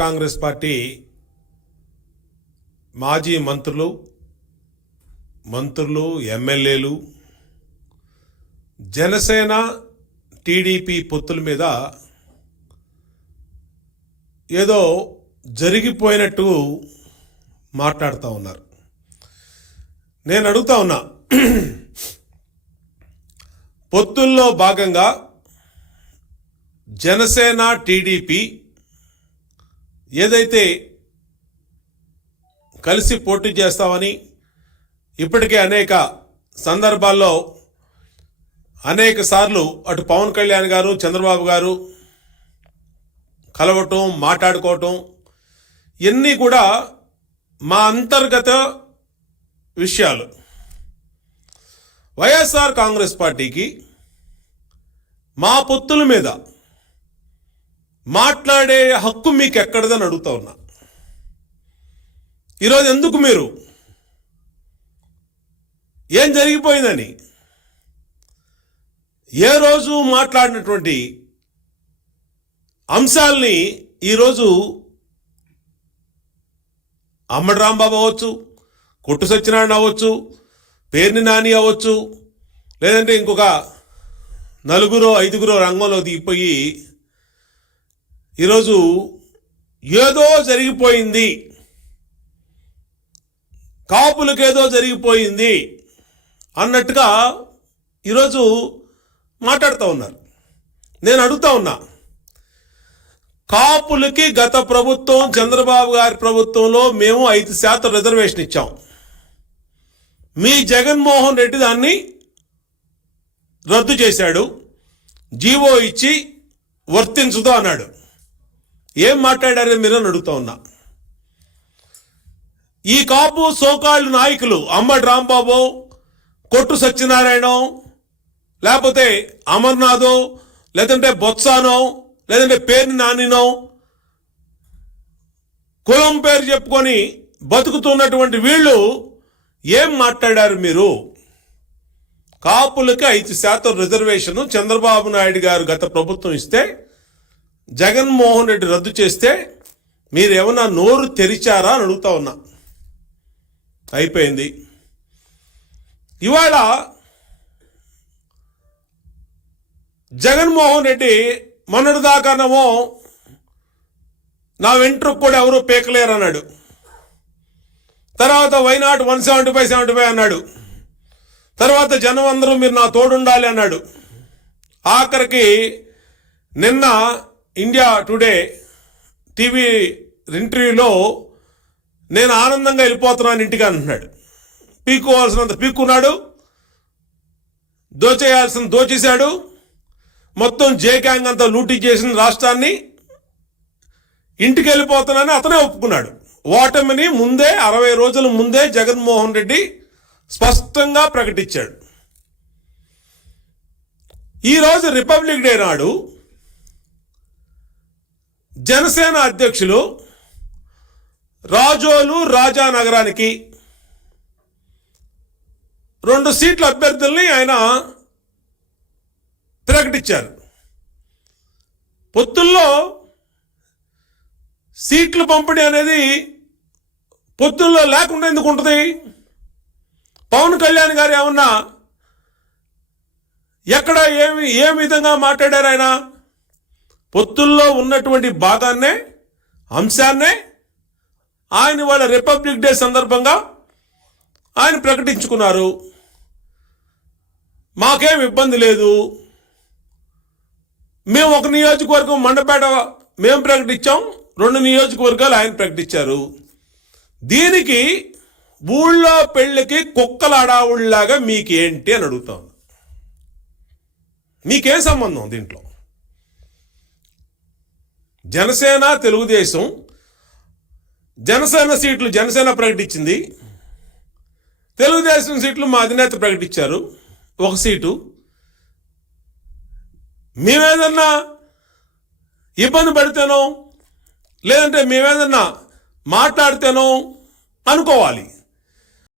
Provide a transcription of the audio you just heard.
Congress party మాజీ మంత్రులు ఎమ్మెల్యేలు జనసేన టీడీపీ పొత్తుల మీద ఏదో జరిగిపోయినట్టు మాట్లాడుతూ ఉన్నారు. నేను అడుగుతా ఉన్నా, పొత్తుల్లో భాగంగా జనసేన టీడీపీ ఏదైతే కలిసి పోటీ చేస్తామని ఇప్పటికే అనేక సందర్భాల్లో అనేక సార్లు అటు పవన్ కళ్యాణ్ గారు చంద్రబాబు గారు కలవటం మాట్లాడుకోవటం ఇవన్నీ కూడా మా అంతర్గత విషయాలు. వైఎస్ఆర్ కాంగ్రెస్ పార్టీకి మా పొత్తుల మీద మాట్లాడే హక్కు మీకు ఎక్కడదని అడుగుతా ఉన్నా. ఈరోజు ఎందుకు మీరు ఏం జరిగిపోయిందని ఏ రోజు మాట్లాడినటువంటి అంశాలని ఈరోజు అమ్మడి రాంబాబు అవ్వచ్చు, కొట్టు సత్యనారాయణ అవ్వచ్చు, పేర్ని నాని అవ్వచ్చు, లేదంటే ఇంకొక 4-5 రంగంలో దిగిపోయి ఈరోజు ఏదో జరిగిపోయింది, కాపులకేదో జరిగిపోయింది అన్నట్టుగా ఈరోజు మాట్లాడుతూ ఉన్నారు. నేను అడుగుతా ఉన్నా, కాపులకి గత ప్రభుత్వం చంద్రబాబు గారి ప్రభుత్వంలో మేము 5% రిజర్వేషన్ ఇచ్చాం. మీ జగన్మోహన్ రెడ్డి దాన్ని రద్దు చేశాడు, జీవో ఇచ్చి వర్తించదు అన్నాడు. ఏం మాట్లాడారని మీరు అడుగుతా ఉన్నా. ఈ కాపు సోకాళ్ళు నాయకులు అమ్మడి రాంబాబు, కొట్టు సత్యనారాయణ, లేకపోతే అమర్నాథో, లేదంటే బొత్సానో, లేదంటే పేరుని నానినో కులం పేరు చెప్పుకొని బతుకుతున్నటువంటి వీళ్ళు ఏం మాట్లాడారు మీరు? కాపులకి 5% రిజర్వేషన్ చంద్రబాబు నాయుడు గారు గత ప్రభుత్వం ఇస్తే జగన్మోహన్ రెడ్డి రద్దు చేస్తే మీరు ఏమన్నా నోరు తెరిచారా అని అడుగుతా ఉన్నా. అయిపోయింది. ఇవాళ జగన్మోహన్ రెడ్డి మొన్నటిదాకానేమో నా వెంట్రుకు కూడా ఎవరూ పీకలేరు అన్నాడు. తర్వాత వైనాట్ 175 అన్నాడు. తర్వాత జనం అందరూ మీరు నా తోడుండాలి అన్నాడు. ఆఖరికి నిన్న ఇండియా టుడే టీవీ ఇంటర్వ్యూలో నేను ఆనందంగా వెళ్ళిపోతున్నాను ఇంటికి అంటున్నాడు. పీక్కోవాల్సినంత పీక్కున్నాడు, దోచేయాల్సిన దోచేశాడు, మొత్తం జే గ్యాంగ్ అంతా లూటీ చేసిన రాష్ట్రాన్ని, ఇంటికి వెళ్ళిపోతున్నానని అతనే ఒప్పుకున్నాడు. ఓటమిని ముందే 60 రోజుల ముందే జగన్మోహన్ రెడ్డి స్పష్టంగా ప్రకటించాడు. ఈరోజు రిపబ్లిక్ డే నాడు జనసేన అధ్యక్షులు రాజోలు రాజానగరానికి 2 సీట్ల అభ్యర్థుల్ని ఆయన ప్రకటించారు. పొత్తుల్లో సీట్ల పంపిణీ అనేది పొత్తుల్లో లేకుండా ఎందుకు ఉంటుంది? పవన్ కళ్యాణ్ గారు ఏమన్నా ఎక్కడ ఏ విధంగా మాట్లాడారు? ఆయన పొత్తుల్లో ఉన్నటువంటి భాగాన్నే, అంశాన్నే ఆయన వాళ్ళ రిపబ్లిక్ డే సందర్భంగా ఆయన ప్రకటించుకున్నారు. మాకేం ఇబ్బంది లేదు, మేము ఒక నియోజకవర్గం మండపేట మేము ప్రకటించాం, 2 నియోజకవర్గాలు ఆయన ప్రకటించారు. దీనికి ఊళ్ళో పెళ్ళికి కుక్కల అడావుళ్ళలాగా మీకేంటి అని అడుగుతాం. మీకేం సంబంధం దీంట్లో? జనసేన తెలుగుదేశం, జనసేన సీట్లు జనసేన ప్రకటించింది, తెలుగుదేశం సీట్లు మా అధినేత ప్రకటించారు 1 సీటు. మేమేదన్నా ఇబ్బంది పడితేనో లేదంటే మేమేదన్నా మాట్లాడితేనో అనుకోవాలి.